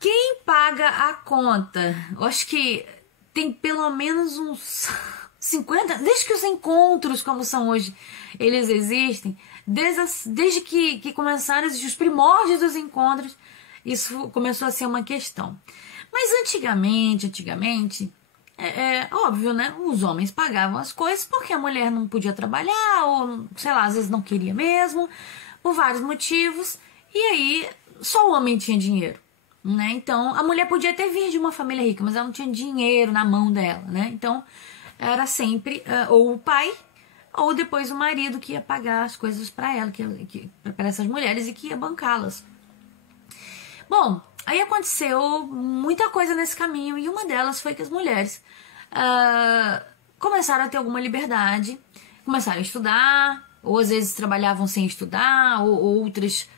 Quem paga a conta? Eu acho que tem pelo menos uns 50, desde que os encontros como são hoje, eles existem, desde que começaram a existir os primórdios dos encontros, isso começou a ser uma questão. Mas antigamente, óbvio, né? Os homens pagavam as coisas porque a mulher não podia trabalhar, ou sei lá, às vezes não queria mesmo, por vários motivos, e aí só o homem tinha dinheiro, né? Então a mulher podia até vir de uma família rica, mas ela não tinha dinheiro na mão dela, né? Então era sempre ou o pai ou depois o marido que ia pagar as coisas para ela, para essas mulheres, e que ia bancá-las. Bom, aí aconteceu muita coisa nesse caminho, e uma delas foi que as mulheres começaram a ter alguma liberdade, começaram a estudar, ou às vezes trabalhavam sem estudar, ou outras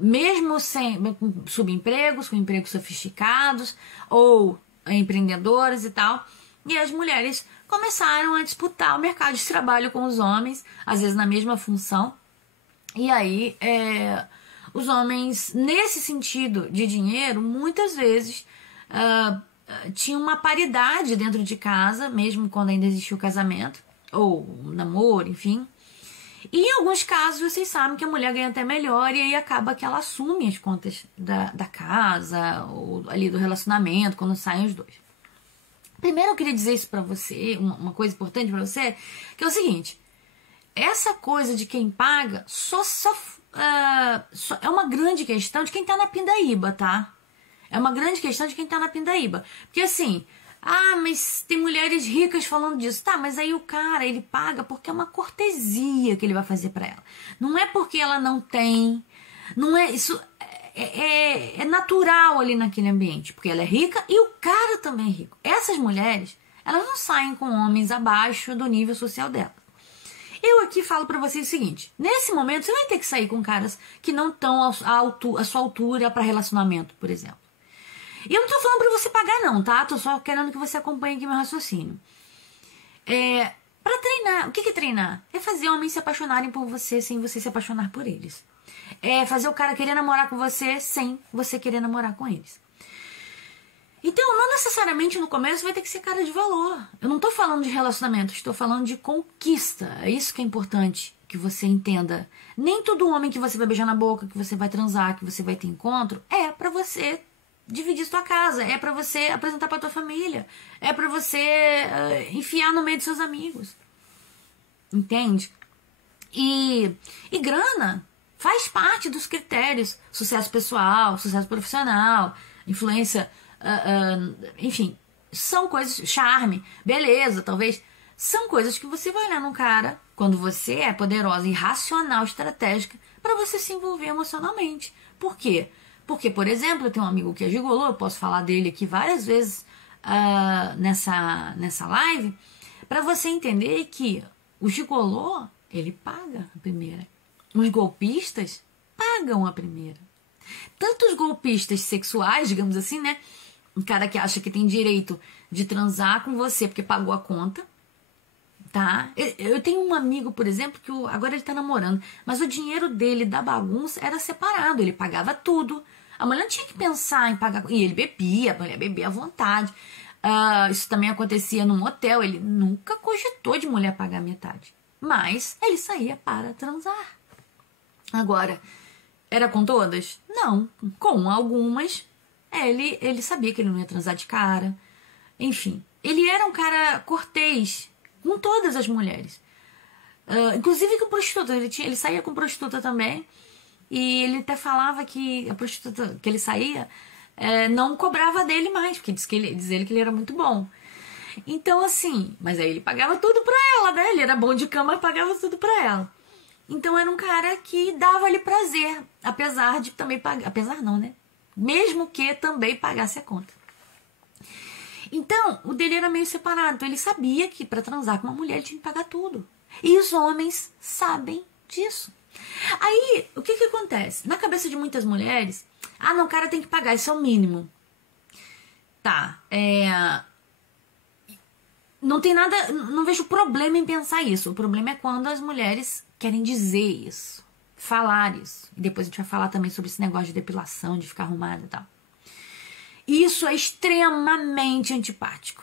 mesmo sem subempregos, com empregos sofisticados, ou empreendedoras e tal. E as mulheres começaram a disputar o mercado de trabalho com os homens, às vezes na mesma função. E aí os homens, nesse sentido de dinheiro, muitas vezes tinham uma paridade dentro de casa, mesmo quando ainda existia o casamento, ou o namoro, enfim. E em alguns casos, vocês sabem que a mulher ganha até melhor, e aí acaba que ela assume as contas da casa, ou ali do relacionamento, quando saem os dois. Primeiro eu queria dizer isso pra você, uma coisa importante pra você, que é o seguinte: essa coisa de quem paga só é uma grande questão de quem tá na pindaíba, tá? É uma grande questão de quem tá na pindaíba. Porque assim, mas tem mulheres ricas falando disso. Tá, mas aí o cara, ele paga porque é uma cortesia que ele vai fazer pra ela. Não é porque ela não tem, não é isso. É natural ali naquele ambiente, porque ela é rica e o cara também é rico. Essas mulheres, elas não saem com homens abaixo do nível social dela. Eu aqui falo pra vocês o seguinte: nesse momento você vai ter que sair com caras que não estão à sua altura pra relacionamento, por exemplo. E eu não tô falando pra você pagar não, tá? Tô só querendo que você acompanhe aqui meu raciocínio. Pra treinar, o que é treinar? É fazer homens se apaixonarem por você sem você se apaixonar por eles. É fazer o cara querer namorar com você sem você querer namorar com eles. Então, não necessariamente no começo vai ter que ser cara de valor. Eu não tô falando de relacionamento, estou falando de conquista. É isso que é importante que você entenda. Nem todo homem que você vai beijar na boca, que você vai transar, que você vai ter encontro, é pra você dividir sua casa, é pra você apresentar pra tua família, é pra você enfiar no meio dos seus amigos. Entende? E grana faz parte dos critérios: sucesso pessoal, sucesso profissional, influência, enfim, são coisas, charme, beleza, talvez, são coisas que você vai olhar num cara quando você é poderosa e racional, estratégica, para você se envolver emocionalmente. Por quê? Porque, por exemplo, eu tenho um amigo que é gigolô, eu posso falar dele aqui várias vezes nessa live, para você entender que o gigolô, ele paga a primeira. Os golpistas pagam a primeira. Tanto os golpistas sexuais, digamos assim, né? Um cara que acha que tem direito de transar com você porque pagou a conta, tá? Eu tenho um amigo, por exemplo, que agora ele tá namorando, mas o dinheiro dele da bagunça era separado, ele pagava tudo. A mulher não tinha que pensar em pagar, e ele bebia, a mulher bebia à vontade. Isso também acontecia num hotel, ele nunca cogitou de mulher pagar metade, mas ele saía para transar. Agora, era com todas? Não. Com algumas, ele sabia que ele não ia transar de cara. Enfim, ele era um cara cortês com todas as mulheres. Inclusive com prostituta. Ele saía com prostituta também. E ele até falava que a prostituta que ele saía não cobrava dele mais, porque diz ele que ele era muito bom. Então, assim, mas aí ele pagava tudo pra ela, né? Ele era bom de cama e pagava tudo pra ela. Então era um cara que dava-lhe prazer, apesar de também pagar. Apesar não, né? Mesmo que também pagasse a conta. Então, o dele era meio separado. Então ele sabia que para transar com uma mulher ele tinha que pagar tudo. E os homens sabem disso. Aí, o que acontece? Na cabeça de muitas mulheres, não, o cara tem que pagar, isso é o mínimo. Tá, não tem nada, não vejo problema em pensar isso. O problema é quando as mulheres querem dizer isso, falar isso. E depois a gente vai falar também sobre esse negócio de depilação, de ficar arrumada e tal. Isso é extremamente antipático.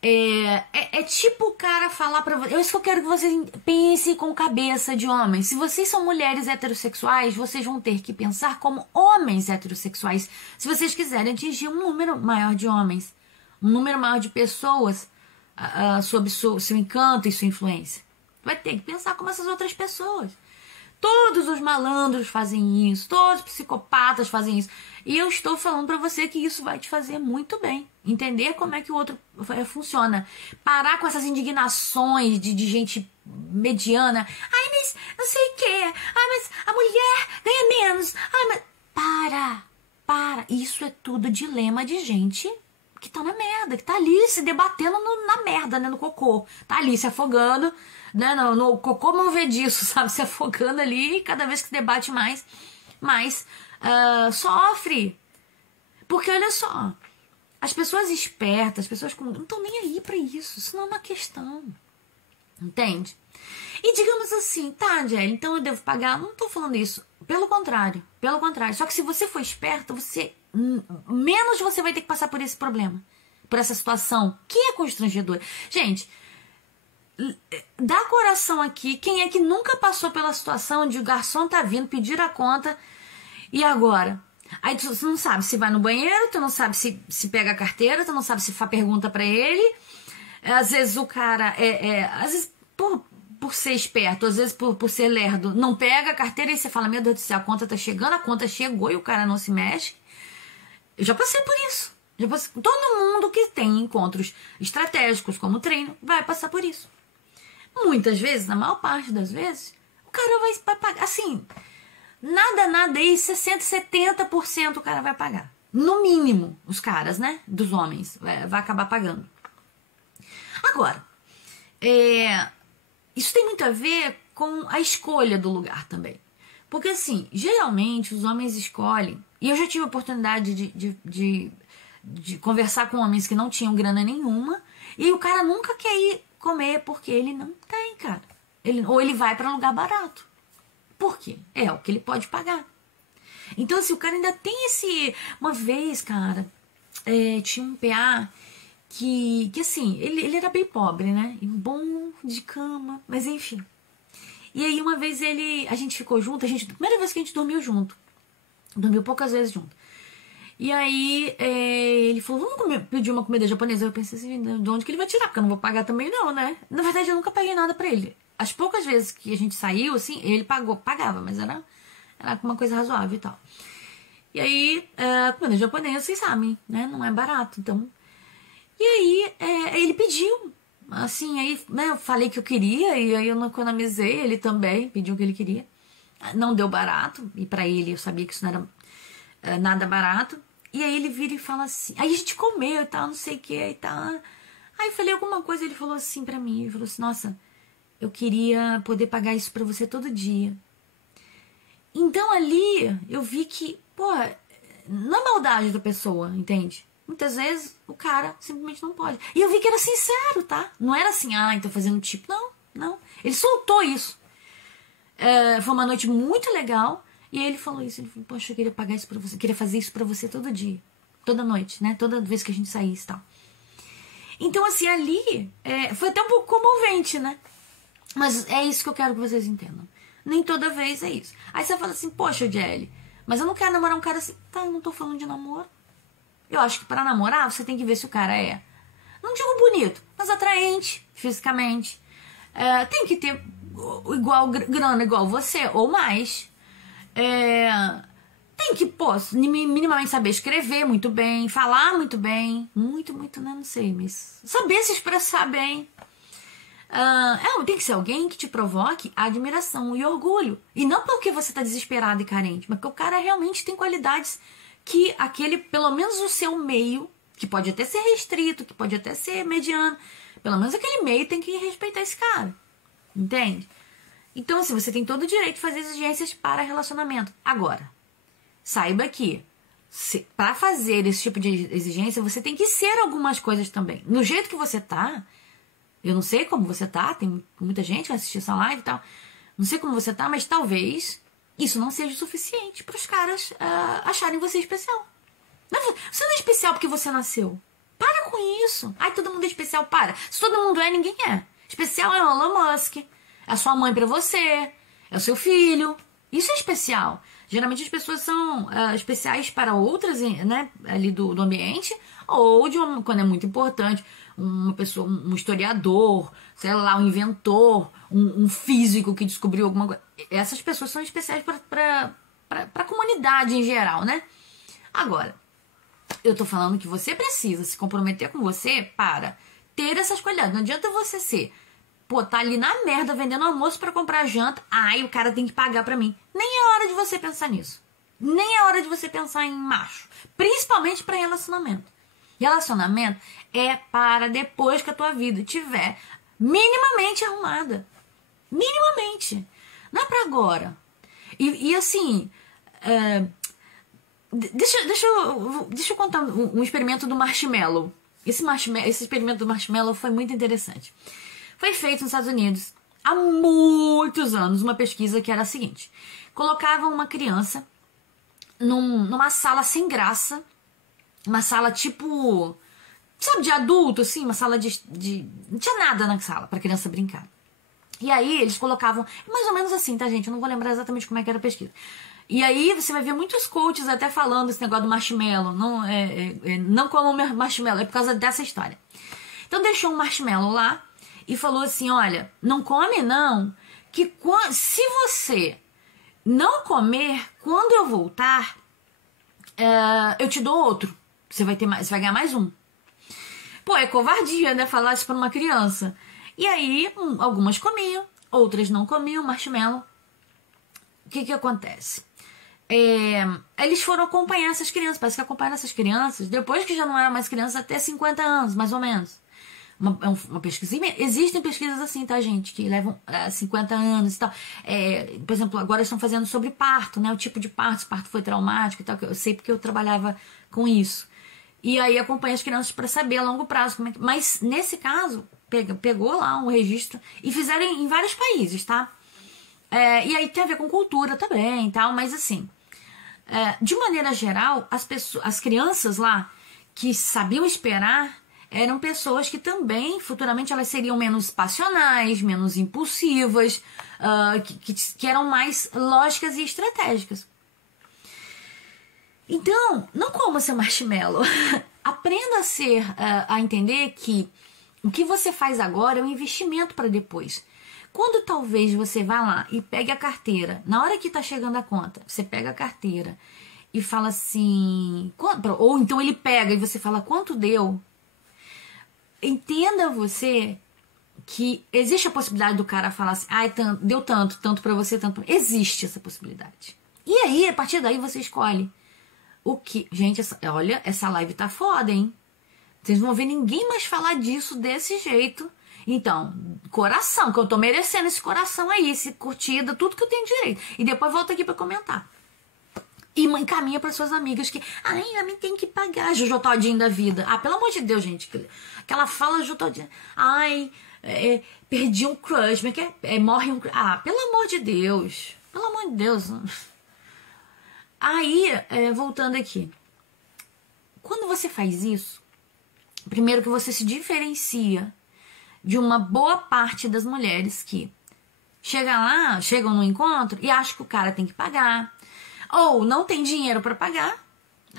É tipo o cara falar pra você. É isso que eu quero que vocês pensem com cabeça de homens. Se vocês são mulheres heterossexuais, vocês vão ter que pensar como homens heterossexuais. Se vocês quiserem atingir um número maior de homens, um número maior de pessoas sob seu encanto e sua influência, vai ter que pensar como essas outras pessoas. Todos os malandros fazem isso, todos os psicopatas fazem isso. E eu estou falando pra você que isso vai te fazer muito bem. Entender como é que o outro funciona. Parar com essas indignações de gente mediana. Ai, mas não sei o quê. Ai, mas a mulher ganha menos. Ai, mas... Para. Isso é tudo dilema de gente que tá na merda, que tá ali se debatendo na merda, né, no cocô. Tá ali se afogando, né, no cocô movediço, sabe, se afogando ali, e cada vez que se debate mais sofre. Porque olha só, as pessoas espertas, as pessoas não estão nem aí pra isso não é uma questão, entende? E digamos assim, tá, Angélica, então eu devo pagar? Não tô falando isso, pelo contrário, só que se você for esperta, menos você vai ter que passar por esse problema, por essa situação, que é constrangedora. Gente, dá coração aqui, quem é que nunca passou pela situação de o garçom tá vindo pedir a conta e agora? Aí tu não sabe se vai no banheiro, tu não sabe se pega a carteira, tu não sabe se faz pergunta pra ele. Às vezes o cara às vezes por ser esperto, às vezes por ser lerdo, não pega a carteira e você fala, meu Deus do céu, a conta tá chegando, a conta chegou e o cara não se mexe. Eu já passei por isso. Todo mundo que tem encontros estratégicos como treino vai passar por isso. Muitas vezes, na maior parte das vezes, o cara vai pagar. Assim, nada aí, 60%, 70% o cara vai pagar. No mínimo, os caras, né? Dos homens, vai acabar pagando. Agora, isso tem muito a ver com a escolha do lugar também. Porque, assim, geralmente os homens escolhem. E eu já tive a oportunidade de conversar com homens que não tinham grana nenhuma. E o cara nunca quer ir comer porque ele não tem, cara. Ou ele vai para lugar barato. Por quê? É o que ele pode pagar. Então, assim, o cara ainda tem esse... Uma vez, cara, tinha um PA que assim, ele era bem pobre, né? E bom de cama, mas enfim. E aí, uma vez a gente ficou junto, primeira vez que a gente dormiu junto. Dormiu poucas vezes junto. E aí, ele falou, vamos pedir uma comida japonesa. Eu pensei assim, de onde que ele vai tirar? Porque eu não vou pagar também não, né? Na verdade, eu nunca paguei nada pra ele. As poucas vezes que a gente saiu, assim, ele pagava, mas era uma coisa razoável e tal. E aí, comida japonesa, vocês sabem, né? Não é barato, então... E aí, ele pediu. Assim, aí, né, eu falei que eu queria, e aí eu não economizei, ele também pediu o que ele queria. Não deu barato, e pra ele eu sabia que isso não era nada barato. E aí ele vira e fala assim, aí a gente comeu e tal, não sei o que e tal. Aí eu falei alguma coisa, ele falou assim pra mim, ele falou assim, nossa, eu queria poder pagar isso pra você todo dia. Então ali eu vi que, não é maldade da pessoa, entende? Muitas vezes o cara simplesmente não pode. E eu vi que era sincero, tá? Não era assim, tô fazendo tipo. Não. Ele soltou isso. Foi uma noite muito legal. E aí ele falou isso. Ele falou, poxa, eu queria pagar isso pra você. Queria fazer isso pra você todo dia. Toda noite, né? Toda vez que a gente saísse e tal. Então, assim, ali foi até um pouco comovente, né? Mas é isso que eu quero que vocês entendam. Nem toda vez é isso. Aí você fala assim, poxa, Jelly, mas eu não quero namorar um cara assim. Tá, eu não tô falando de namoro. Eu acho que pra namorar você tem que ver se o cara não digo bonito, mas atraente fisicamente. Tem que ter grana igual você, ou mais. Tem que, minimamente saber escrever muito bem, falar muito bem. Muito, né? Não sei, mas saber se expressar bem. Tem que ser alguém que te provoque admiração e orgulho. E não porque você tá desesperado e carente, mas porque o cara realmente tem qualidades que pelo menos o seu meio, que pode até ser restrito, que pode até ser mediano, pelo menos aquele meio tem que respeitar esse cara. Entende? Então, assim, você tem todo o direito de fazer exigências para relacionamento. Agora, saiba que para fazer esse tipo de exigência, você tem que ser algumas coisas também. No jeito que você tá, eu não sei como você tá, tem muita gente que vai assistir essa live e tal, não sei como você tá, mas talvez isso não seja o suficiente para os caras acharem você especial. Você não é especial porque você nasceu. Para com isso. Ai, todo mundo é especial. Para. Se todo mundo é, ninguém é. Especial é o Elon Musk. É a sua mãe pra você. É o seu filho. Isso é especial. Geralmente as pessoas são especiais para outras, né, ali do ambiente, ou quando é muito importante, uma pessoa, um historiador, sei lá, um inventor, um físico que descobriu alguma coisa. Essas pessoas são especiais para a comunidade em geral, né? Agora, eu tô falando que você precisa se comprometer com você para ter essas qualidades. Não adianta você ser, pô, tá ali na merda vendendo almoço para comprar janta. Ai, o cara tem que pagar pra mim. Nem é hora de você pensar nisso. Nem é hora de você pensar em macho. Principalmente para relacionamento. Relacionamento é para depois que a tua vida estiver minimamente arrumada. Minimamente. Não é pra agora. E assim... Deixa eu contar um experimento do marshmallow. Esse experimento do marshmallow foi muito interessante. Foi feito nos Estados Unidos há muitos anos uma pesquisa que era a seguinte: colocavam uma criança numa sala sem graça, uma sala tipo, sabe, de adulto, assim, uma sala de não tinha nada na sala para criança brincar. E aí eles colocavam, mais ou menos assim, tá, gente? Eu não vou lembrar exatamente como é que era a pesquisa. E aí você vai ver muitos coaches até falando esse negócio do marshmallow. Não como marshmallow, é por causa dessa história. Então deixou um marshmallow lá e falou assim: olha, não come não, que se você não comer, quando eu voltar, eu te dou outro. Você vai ganhar mais um. Pô, é covardia, né, falar isso pra uma criança. E aí, algumas comiam, outras não comiam marshmallow. O que acontece? Eles foram acompanhar essas crianças. Parece que acompanharam essas crianças depois que já não eram mais crianças, até 50 anos, mais ou menos. Uma pesquisa. Existem pesquisas assim, tá, gente? Que levam 50 anos e tal. Por exemplo, agora estão fazendo sobre parto, né? O tipo de parto, se o parto foi traumático e tal. Que eu sei porque eu trabalhava com isso. E aí acompanha as crianças para saber a longo prazo como é que... Mas nesse caso, pegou lá um registro e fizeram em vários países, tá? E aí tem a ver com cultura também e tal, mas assim, de maneira geral, as crianças lá que sabiam esperar eram pessoas que também, futuramente, elas seriam menos passionais, menos impulsivas, que eram mais lógicas e estratégicas. Então, não coma seu marshmallow. Aprenda a entender que o que você faz agora é um investimento para depois. Quando talvez você vá lá e pegue a carteira, na hora que tá chegando a conta, você pega a carteira e fala assim... Ou então ele pega e você fala, quanto deu? Entenda você que existe a possibilidade do cara falar assim, deu tanto pra você, tanto pra... Existe essa possibilidade. E aí, a partir daí, você escolhe o que... Gente, olha, essa live tá foda, hein? Vocês não vão ver ninguém mais falar disso desse jeito. Então, coração, que eu tô merecendo esse coração aí, esse curtida, tudo que eu tenho direito. E depois volta aqui pra comentar. E encaminha para suas amigas que, a mim tem que pagar, Jojo Todinho da vida. Pelo amor de Deus, gente. Aquela fala Jojo Todinho. Perdi um crush. Morre um crush. Pelo amor de Deus. Pelo amor de Deus. Aí, voltando aqui. Quando você faz isso, primeiro que você se diferencia de uma boa parte das mulheres que chegam no encontro e acham que o cara tem que pagar. Ou não tem dinheiro para pagar.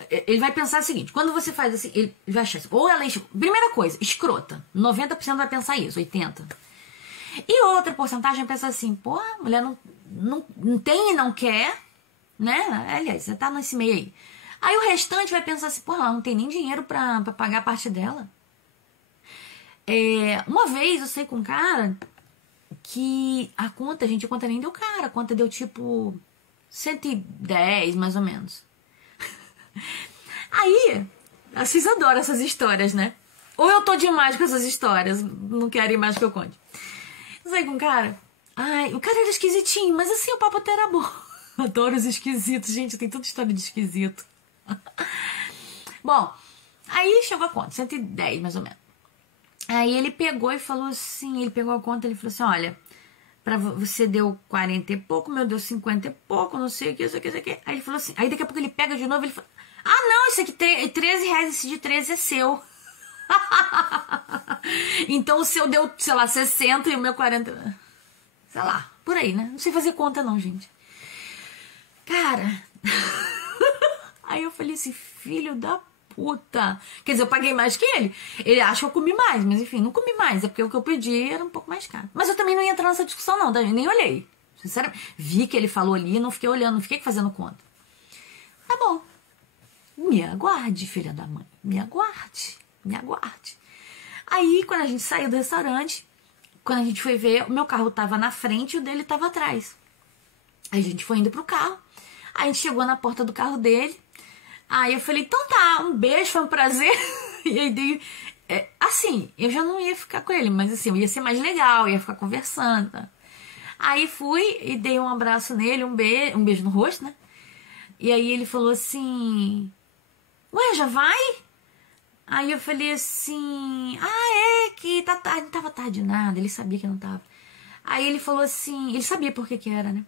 Ele vai pensar o seguinte: quando você faz assim, ele vai achar assim, ou ela é, primeira coisa, escrota. 90% vai pensar isso, 80%. E outra porcentagem pensa assim: pô, a mulher não tem e não quer, né? Aliás, você tá nesse meio aí. Aí o restante vai pensar assim: pô, ela não tem nem dinheiro para pagar a parte dela. Uma vez eu sei com um cara que a conta nem deu cara. A conta deu tipo 110, mais ou menos. Aí, vocês adoram essas histórias, né? Ou eu tô demais com essas histórias, não querem mais que eu conte. Eu sei com um cara. O cara era esquisitinho, mas assim, o papo até era bom. Adoro os esquisitos, gente, tem toda história de esquisito. Bom, aí chegou a conta, 110, mais ou menos. Aí ele pegou e falou assim, ele pegou a conta e ele falou assim, olha, pra você deu 40 e pouco, meu deu 50 e pouco, não sei o que, isso aqui, isso aqui. Aí ele falou assim, aí daqui a pouco ele pega de novo, ele fala, Ah, não, isso aqui, R$13, esse de 13 é seu. Então o seu deu, sei lá, 60 e o meu 40. Sei lá, por aí, né? Não sei fazer conta não, gente. Cara. Aí eu falei assim, filho da puta. Quer dizer, eu paguei mais que ele. Ele acha que eu comi mais, mas enfim, não comi mais. É porque o que eu pedi era um pouco mais caro. Mas eu também não ia entrar nessa discussão não, tá? Eu nem olhei. Sinceramente, vi que ele falou ali, não fiquei olhando, não fiquei fazendo conta. Tá bom. Me aguarde, filha da mãe. Me aguarde. Me aguarde. Aí, quando a gente saiu do restaurante, quando a gente foi ver, o meu carro tava na frente e o dele tava atrás. Aí a gente foi indo pro carro. Aí a gente chegou na porta do carro dele. Aí eu falei, então tá, um beijo, foi um prazer. E aí dei... assim, eu já não ia ficar com ele, mas assim, ia ser mais legal, ia ficar conversando. Tá? Aí fui e dei um abraço nele, um beijo no rosto, né? E aí ele falou assim, ué, já vai? Aí eu falei assim, ah, é que tá tarde. Não tava tarde nada, ele sabia que não tava. Aí ele falou assim, ele sabia por que era, né?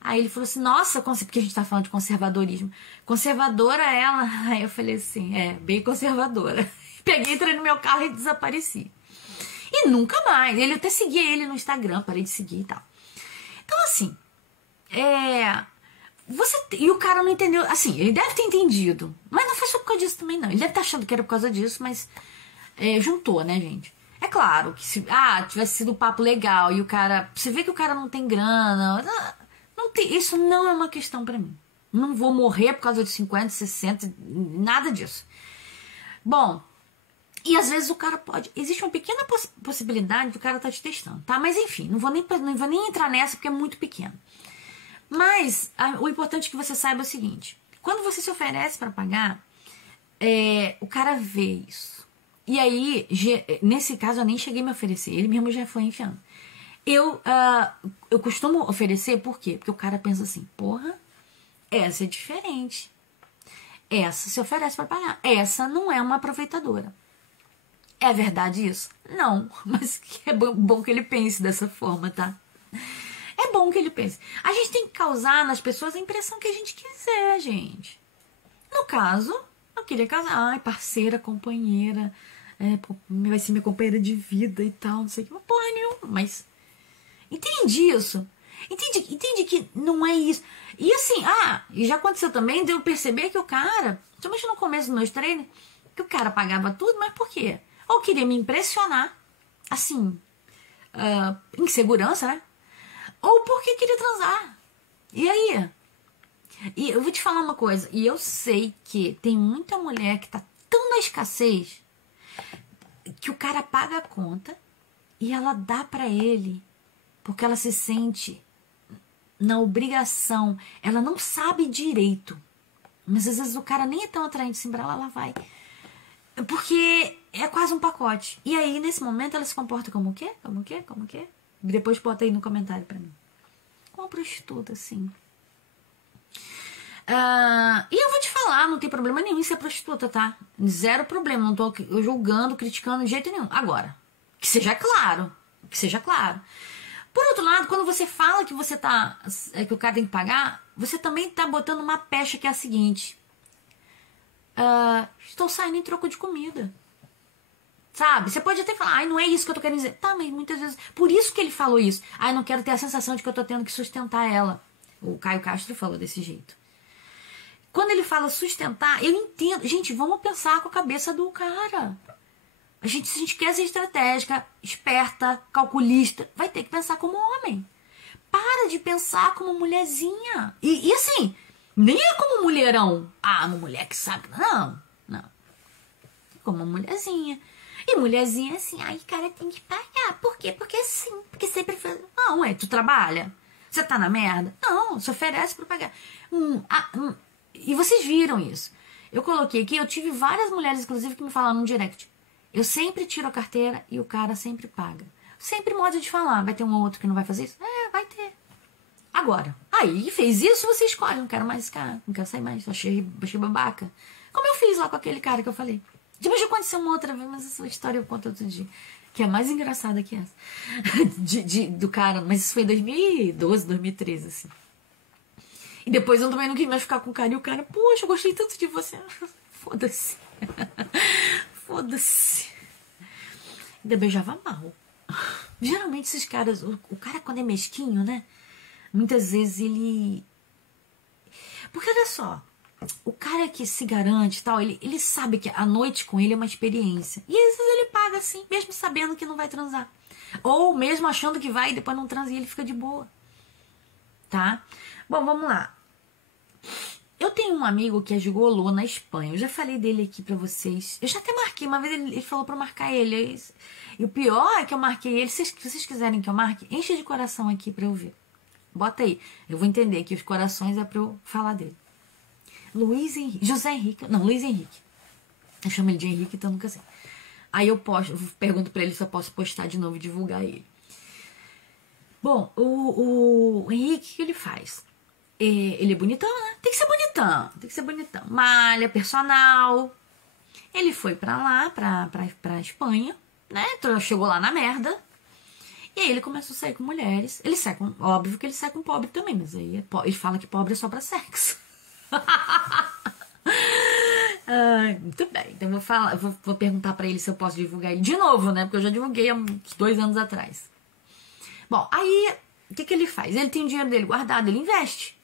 Aí ele falou assim, nossa, porque a gente tá falando de conservadorismo. Conservadora ela. Aí eu falei assim, bem conservadora. Peguei, entrei no meu carro e desapareci. E nunca mais. Eu até seguia ele no Instagram, parei de seguir e tal. Então assim, e o cara não entendeu, assim, ele deve ter entendido, mas não foi só por causa disso também não, ele deve estar achando que era por causa disso, mas juntou, né, gente? É claro que se tivesse sido um papo legal e o cara, você vê que o cara não tem grana, não tem, isso não é uma questão pra mim, não vou morrer por causa de 50, 60, nada disso. Bom, e às vezes o cara existe uma pequena possibilidade do cara tá te testando, tá? Mas enfim, não vou nem entrar nessa porque é muito pequeno. Mas o importante é que você saiba o seguinte, quando você se oferece para pagar, o cara vê isso. E aí, nesse caso, eu nem cheguei a me oferecer, ele mesmo já foi enfiando. Eu costumo oferecer, por quê? Porque o cara pensa assim, porra, essa é diferente. Essa se oferece para pagar. Essa não é uma aproveitadora. É verdade isso? Não, mas é bom que ele pense dessa forma, tá? É bom que ele pense. A gente tem que causar nas pessoas a impressão que a gente quiser, gente. No caso, eu queria casar. Ai, parceira, companheira. Vai ser minha companheira de vida e tal, não sei o que. Porra nenhuma, mas... Entende isso? Entende que não é isso. E assim, e já aconteceu também de eu perceber que o cara, principalmente no começo dos meus treinos, que o cara pagava tudo, mas por quê? Ou queria me impressionar, assim, insegurança, né? Ou porque queria transar. E aí? E eu vou te falar uma coisa. E eu sei que tem muita mulher que tá tão na escassez que o cara paga a conta e ela dá pra ele porque ela se sente na obrigação. Ela não sabe direito. Mas às vezes o cara nem é tão atraente assim pra ela vai. Porque é quase um pacote. E aí, nesse momento, ela se comporta como o quê? Como o quê? Como o quê? Depois bota aí no comentário pra mim. Uma prostituta, assim. E eu vou te falar, não tem problema nenhum em ser prostituta, tá? Zero problema, não tô julgando, criticando de jeito nenhum. Agora, que seja claro. Que seja claro. Por outro lado, quando você fala que você que o cara tem que pagar, você também tá botando uma pecha que é a seguinte. Estou saindo em troco de comida. Sabe? Você pode até falar, não é isso que eu tô querendo dizer. Tá, mas muitas vezes... Por isso que ele falou isso. Não quero ter a sensação de que eu tô tendo que sustentar ela. O Caio Castro falou desse jeito. Quando ele fala sustentar, eu entendo. Gente, vamos pensar com a cabeça do cara. Se a gente quer ser estratégica, esperta, calculista, vai ter que pensar como homem. Para de pensar como mulherzinha. E assim, nem é como mulherão. Uma mulher que sabe. Não. Como uma mulherzinha. E mulherzinha assim, cara, tem que pagar. Por quê? Porque sim. Porque sempre faz. Não, tu trabalha? Você tá na merda? Não, se oferece pra pagar. E vocês viram isso. Eu coloquei aqui, eu tive várias mulheres, inclusive, que me falaram no direct. Eu sempre tiro a carteira e o cara sempre paga. Sempre modo de falar. Vai ter um ou outro que não vai fazer isso? Vai ter. Agora, aí fez isso, você escolhe. Não quero mais esse cara, não quero sair mais. Achei babaca. Como eu fiz lá com aquele cara que eu falei. Depois já aconteceu uma outra vez, mas essa história eu conto outro dia. Que é mais engraçada que essa. do cara, mas isso foi em 2012, 2013, assim. E depois eu também não quis mais ficar com o cara. E o cara, poxa, eu gostei tanto de você. Foda-se. Foda-se. Ainda beijava mal. Geralmente esses caras, o cara quando é mesquinho, né? Muitas vezes ele... Porque olha só, o cara que se garante e tal, ele sabe que a noite com ele é uma experiência. E às vezes ele paga assim, mesmo sabendo que não vai transar. Ou mesmo achando que vai e depois não transa e ele fica de boa. Tá? Bom, vamos lá. Eu tenho um amigo que é gigolô na Espanha. Eu já falei dele aqui pra vocês. Eu já até marquei. Uma vez ele falou pra eu marcar ele. E o pior é que eu marquei ele. Se vocês quiserem que eu marque, enche de coração aqui pra eu ver. Bota aí. Eu vou entender que os corações é pra eu falar dele. José Henrique. Não, Luiz Henrique. Eu chamo ele de Henrique, então nunca sei. Aí eu pergunto pra ele se eu posso postar de novo e divulgar ele. Bom, o Henrique, o que ele faz? Ele é bonitão, né? Tem que ser bonitão. Tem que ser bonitão. Malha, personal. Ele foi pra lá, pra Espanha, né? Então, chegou lá na merda. E aí ele começou a sair com mulheres. Ele sai com... Óbvio que ele sai com pobre também, mas aí ele fala que pobre é só pra sexo. Muito bem. Então vou perguntar pra ele se eu posso divulgar ele de novo, né? Porque eu já divulguei há uns 2 anos atrás. Bom, aí... O que ele faz? Ele tem o dinheiro dele guardado, ele investe.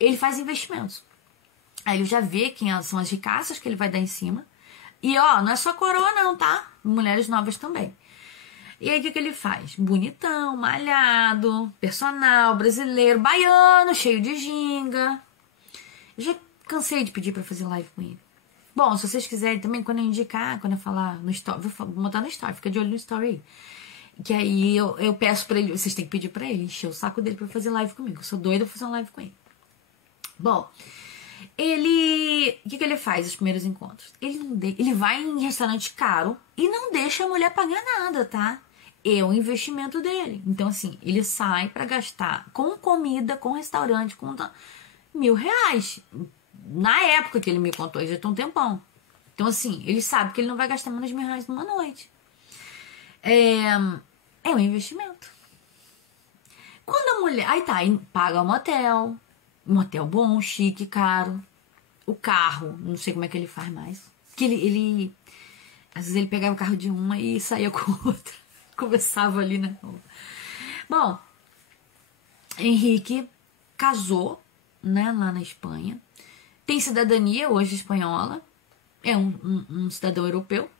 Ele faz investimentos. Aí ele já vê quem são as ricaças que ele vai dar em cima. E ó, não é só coroa não, tá? Mulheres novas também. E aí o que ele faz? Bonitão, malhado, personal, brasileiro, baiano, cheio de ginga. Eu já cansei de pedir pra fazer live com ele. Bom, se vocês quiserem também, quando eu indicar, quando eu falar no story, vou botar no story, fica de olho no story aí. Que aí eu peço pra ele, vocês têm que pedir pra ele, encher o saco dele pra fazer live comigo. Eu sou doida pra fazer uma live com ele. Bom, o que ele faz os primeiros encontros? Ele vai em restaurante caro e não deixa a mulher pagar nada, tá? É o investimento dele. Então, assim, ele sai pra gastar com comida, com restaurante, com R$1.000. Na época que ele me contou, já tem um tempão. Então, assim, ele sabe que ele não vai gastar menos de R$1.000 numa noite. É um investimento. Quando a mulher... Aí tá, paga um motel bom, chique, caro. O carro, não sei como é que ele faz mais. Que ele às vezes ele pegava o carro de uma e saía com outra. Conversava ali, né? Bom, Henrique casou, né, lá na Espanha. Tem cidadania hoje espanhola. É um cidadão europeu.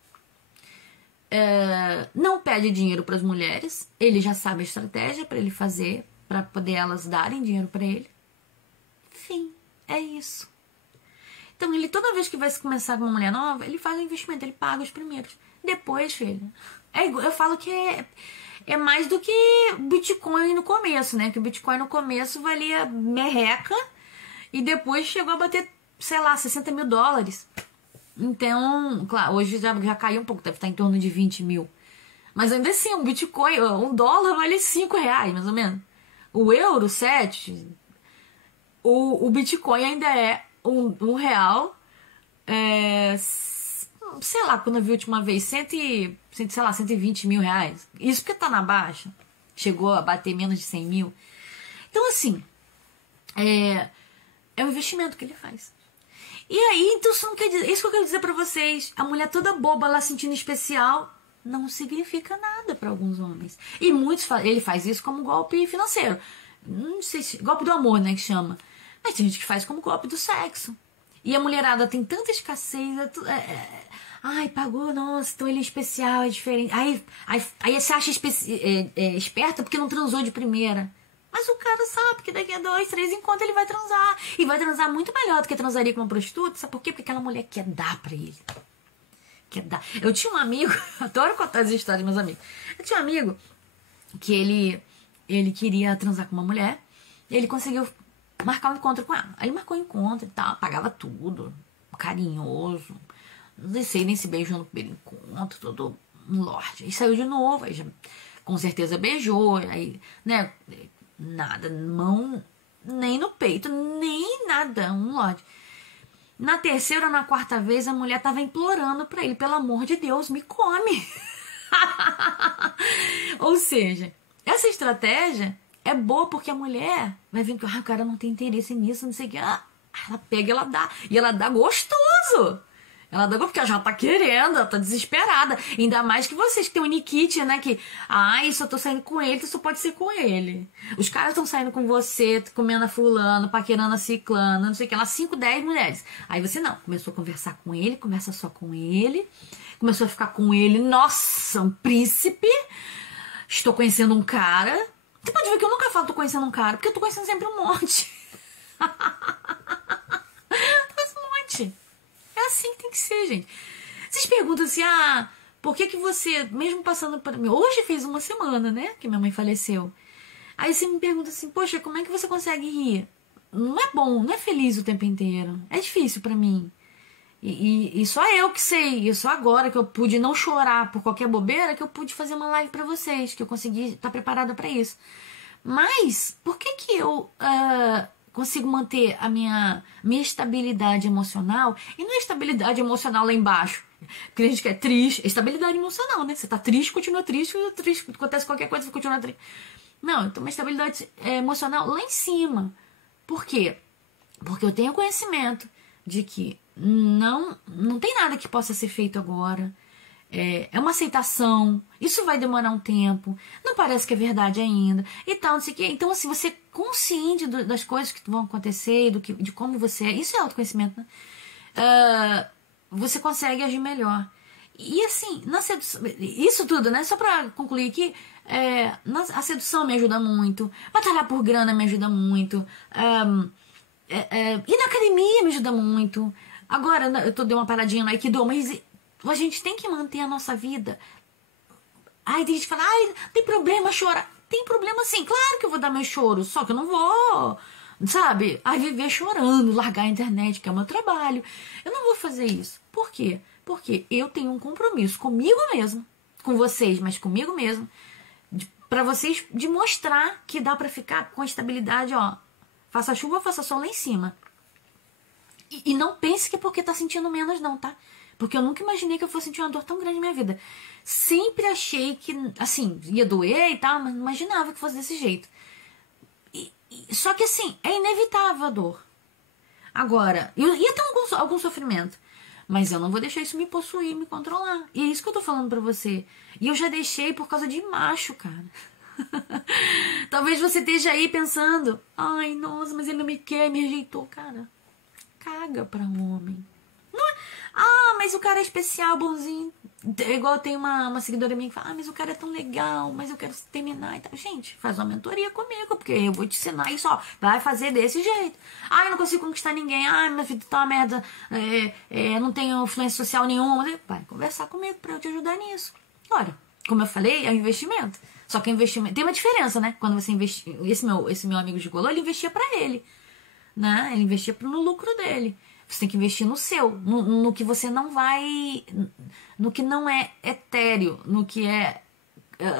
Não pede dinheiro para as mulheres. Ele já sabe a estratégia para ele fazer, para poder elas darem dinheiro para ele. Enfim, é isso. Então ele, toda vez que vai começar com uma mulher nova, ele faz um investimento, ele paga os primeiros. Depois, filho, eu falo que é mais do que Bitcoin no começo, né? Que o Bitcoin no começo valia merreca e depois chegou a bater, sei lá, $60.000. Então, claro, hoje já caiu um pouco, deve estar em torno de 20 mil. Mas ainda assim, um Bitcoin, $1 vale R$5, mais ou menos. O euro, 7. O Bitcoin ainda é um real. Sei lá, quando eu vi a última vez, sei lá, R$120.000. Isso porque tá na baixa. Chegou a bater menos de 100 mil. Então, assim, é um investimento que ele faz. E aí, então isso não quer dizer, isso que eu quero dizer pra vocês, a mulher toda boba lá sentindo especial, não significa nada pra alguns homens. E muitos, ele faz isso como golpe financeiro. Não sei se, golpe do amor, né, que chama. Mas tem gente que faz como golpe do sexo. E a mulherada tem tanta escassez, ai, pagou, nossa, então ele é especial, é diferente. Aí você acha esperta porque não transou de primeira. Mas o cara sabe que daqui a 2, 3 encontros ele vai transar. E vai transar muito melhor do que transaria com uma prostituta. Sabe por quê? Porque aquela mulher quer dar pra ele. Quer dar. Eu tinha um amigo, adoro contar as histórias dos meus amigos. Eu tinha um amigo que ele queria transar com uma mulher. E ele conseguiu marcar um encontro com ela. Aí ele marcou um encontro e tal, pagava tudo. Carinhoso. Não sei nem se beijou no primeiro encontro, todo um lorde. Aí saiu de novo, aí já com certeza beijou. Aí, né... Nada, mão, nem no peito, nem nada, um lorde. Na terceira ou na quarta vez, a mulher tava implorando pra ele, pelo amor de Deus, me come. Ou seja, essa estratégia é boa porque a mulher vai vendo que o cara não tem interesse nisso, não sei o que. Ela pega e ela dá. E ela dá gostoso. Ela dá porque ela já tá querendo, ela tá desesperada. Ainda mais que vocês que tem o Nikit, né? Que, se eu tô saindo com ele, tu só pode ser com ele. Os caras estão saindo com você, comendo a fulano, paquerando a ciclana, não sei o que lá, 5, 10 mulheres. Aí você não, começou a conversar com ele, conversa só com ele, começou a ficar com ele, nossa, um príncipe. Estou conhecendo um cara. Você pode ver que eu nunca falo tô conhecendo um cara, porque eu tô conhecendo sempre um monte. Um monte. É assim que tem que ser, gente. Vocês perguntam assim, por que você, mesmo passando por mim, hoje fez uma semana, né, que minha mãe faleceu. Aí você me pergunta assim, poxa, como é que você consegue rir? Não é bom, não é feliz o tempo inteiro. É difícil pra mim. E só eu que sei, e só agora que eu pude não chorar por qualquer bobeira, que eu pude fazer uma live pra vocês, que eu consegui estar preparada pra isso. Mas, por que eu consigo manter a minha estabilidade emocional, e não é estabilidade emocional lá embaixo, porque a gente quer triste, é estabilidade emocional, né? Você tá triste, continua triste, acontece qualquer coisa, você continua triste. Não, então uma estabilidade emocional lá em cima. Por quê? Porque eu tenho conhecimento de que não tem nada que possa ser feito agora. É uma aceitação, isso vai demorar um tempo, não parece que é verdade ainda e tal, não sei o que. Então, assim, você consciente das coisas que vão acontecer, de como você é, isso é autoconhecimento, né? Você consegue agir melhor. E assim, na sedução, isso tudo, né? Só pra concluir aqui, a sedução me ajuda muito, batalhar por grana me ajuda muito, ir na academia me ajuda muito. Agora, eu dei uma paradinha no Aikido, mas a gente tem que manter a nossa vida. Tem gente que fala, tem problema chorar. Tem problema sim, claro que eu vou dar meu choro, só que eu não vou, sabe, viver chorando, largar a internet, que é o meu trabalho. Eu não vou fazer isso. Por quê? Porque eu tenho um compromisso comigo mesmo, com vocês, mas comigo mesmo, pra vocês, de mostrar que dá pra ficar com a estabilidade, faça chuva, faça sol lá em cima. E não pense que é porque tá sentindo menos não, tá? Porque eu nunca imaginei que eu fosse sentir uma dor tão grande na minha vida. Sempre achei que, assim, ia doer e tal, mas não imaginava que fosse desse jeito. Só que, assim, é inevitável a dor. Agora, ia ter algum sofrimento. Mas eu não vou deixar isso me possuir, me controlar. E é isso que eu tô falando pra você. E eu já deixei por causa de macho, cara. Talvez você esteja aí pensando, nossa, mas ele não me quer, me rejeitou. Cara, caga pra homem. Não é... mas o cara é especial, bonzinho. Igual tem uma seguidora minha que fala, mas o cara é tão legal, mas eu quero terminar e tal. Gente, faz uma mentoria comigo, porque eu vou te ensinar isso, vai fazer desse jeito. Eu não consigo conquistar ninguém. Minha vida tá uma merda, não tenho influência social nenhuma. Vai conversar comigo pra eu te ajudar nisso. Ora, como eu falei, é um investimento. Só que o investimento... Tem uma diferença, né? Quando você investe... Esse meu amigo gigolô, ele investia pra ele. Né? Ele investia no lucro dele. Você tem que investir no seu, no que você não vai, no que não é etéreo, no que é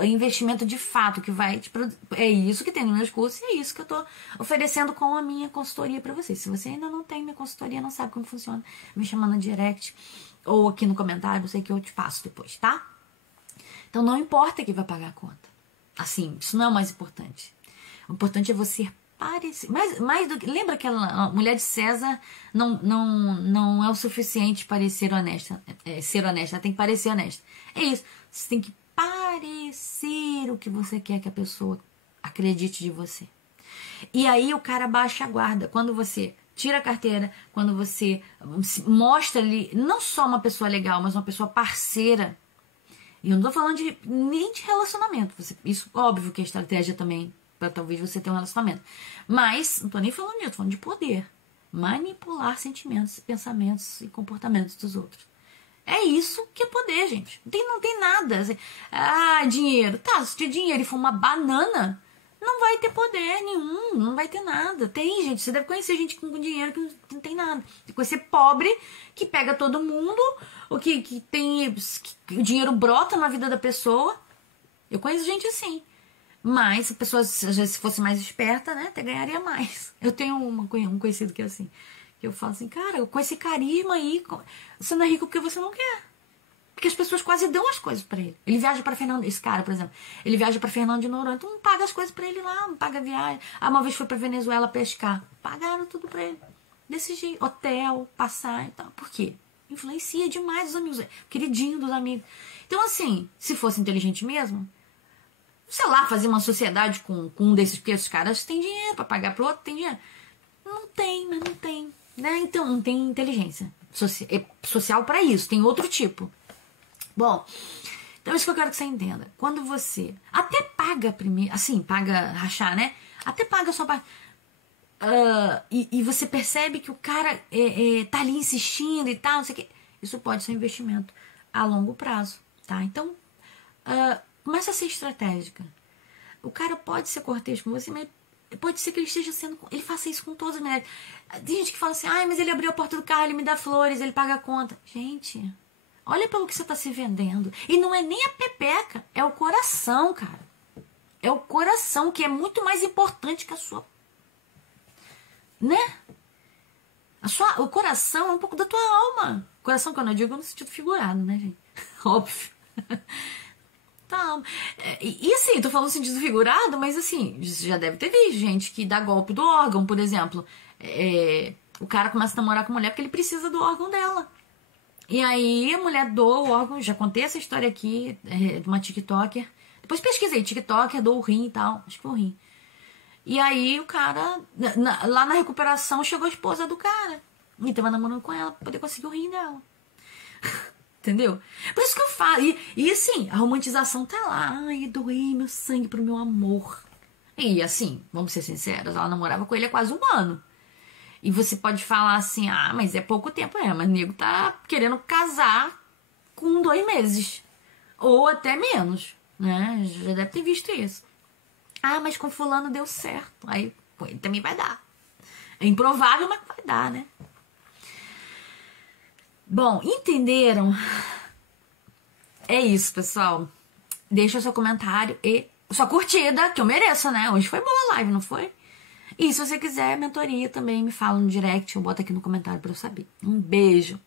investimento de fato, que vai te produzir. É isso que tem nos meus cursos e é isso que eu tô oferecendo com a minha consultoria para vocês. Se você ainda não tem minha consultoria, não sabe como funciona, me chama no direct ou aqui no comentário, eu sei que eu te passo depois, tá? Então não importa quem vai pagar a conta. Assim, isso não é o mais importante. O importante é você parecer. Mais do que. Lembra aquela mulher de César não é o suficiente para ser honesta. Ser honesta, ela tem que parecer honesta. É isso. Você tem que parecer o que você quer que a pessoa acredite de você. E aí o cara baixa a guarda. Quando você tira a carteira, quando você mostra ali, não só uma pessoa legal, mas uma pessoa parceira. E eu não tô falando nem de relacionamento. Isso, óbvio que é estratégia também, para talvez você ter um relacionamento. Mas, não tô nem falando disso, tô falando de poder. Manipular sentimentos, pensamentos e comportamentos dos outros. É isso que é poder, gente. Não tem nada. Assim, dinheiro. Tá, se tiver dinheiro e for uma banana, não vai ter poder nenhum, não vai ter nada. Tem, gente, você deve conhecer gente com dinheiro que não tem nada. Tem que conhecer pobre, que pega todo mundo, o que o dinheiro brota na vida da pessoa. Eu conheço gente assim. Mas se a pessoa, se fosse mais esperta, né, até ganharia mais. Eu tenho um conhecido que é assim, que eu falo assim, cara, com esse carisma aí, você não é rico porque você não quer. Porque as pessoas quase dão as coisas pra ele. Ele viaja pra Fernando... Esse cara, por exemplo, ele viaja pra Fernando de Noronha, então não paga as coisas pra ele lá, não paga a viagem. Ah, uma vez foi pra Venezuela pescar. Pagaram tudo pra ele. Desse jeito. Hotel, passagem e tal. Por quê? Influencia demais os amigos. Queridinho dos amigos. Então, assim, se fosse inteligente mesmo, sei lá, fazer uma sociedade com um desses, porque esses caras têm dinheiro pra pagar pro outro, tem dinheiro. Não tem, mas não tem. Né? Então, não tem inteligência social pra isso. Tem outro tipo. Bom, então isso que eu quero que você entenda. Quando você até paga primeiro, assim, paga rachar, né? Até paga a sua parte. E você percebe que o cara tá ali insistindo e tal, não sei o quê. Isso pode ser um investimento a longo prazo, tá? Então, começa a ser estratégica. O cara pode ser cortês com você, mas pode ser que ele esteja sendo... Ele faça isso com todas as mulheres. Tem gente que fala assim, ai, mas ele abriu a porta do carro, ele me dá flores, ele paga a conta. Gente... Olha pelo que você está se vendendo. E não é nem a pepeca, é o coração, cara. É o coração que é muito mais importante que a sua... Né? O coração é um pouco da tua alma. Coração que eu não digo no sentido figurado, né, gente? Óbvio. Tá. E assim, tô falando no sentido figurado, mas assim, você já deve ter visto gente que dá golpe do órgão, por exemplo. O cara começa a namorar com a mulher porque ele precisa do órgão dela. E aí a mulher doa o órgão, já contei essa história aqui, de uma TikToker. Depois pesquisei, TikToker, doa o rim e tal, acho que foi o rim. E aí o cara, lá na recuperação, chegou a esposa do cara. E tava namorando com ela pra poder conseguir o rim dela. Entendeu? Por isso que eu falo. E assim, a romantização tá lá. Ai, eu doei meu sangue pro meu amor. E assim, vamos ser sinceros, ela namorava com ele há quase um ano. E você pode falar assim, ah, mas é pouco tempo, mas o nego tá querendo casar com 2 meses. Ou até menos, né? Já deve ter visto isso. Ah, mas com fulano deu certo. Aí, com ele também vai dar. É improvável, mas vai dar, né? Bom, entenderam? É isso, pessoal. Deixa o seu comentário e sua curtida, que eu mereço, né? Hoje foi boa a live, não foi? E se você quiser mentoria também, me fala no direct, eu boto aqui no comentário pra eu saber. Um beijo.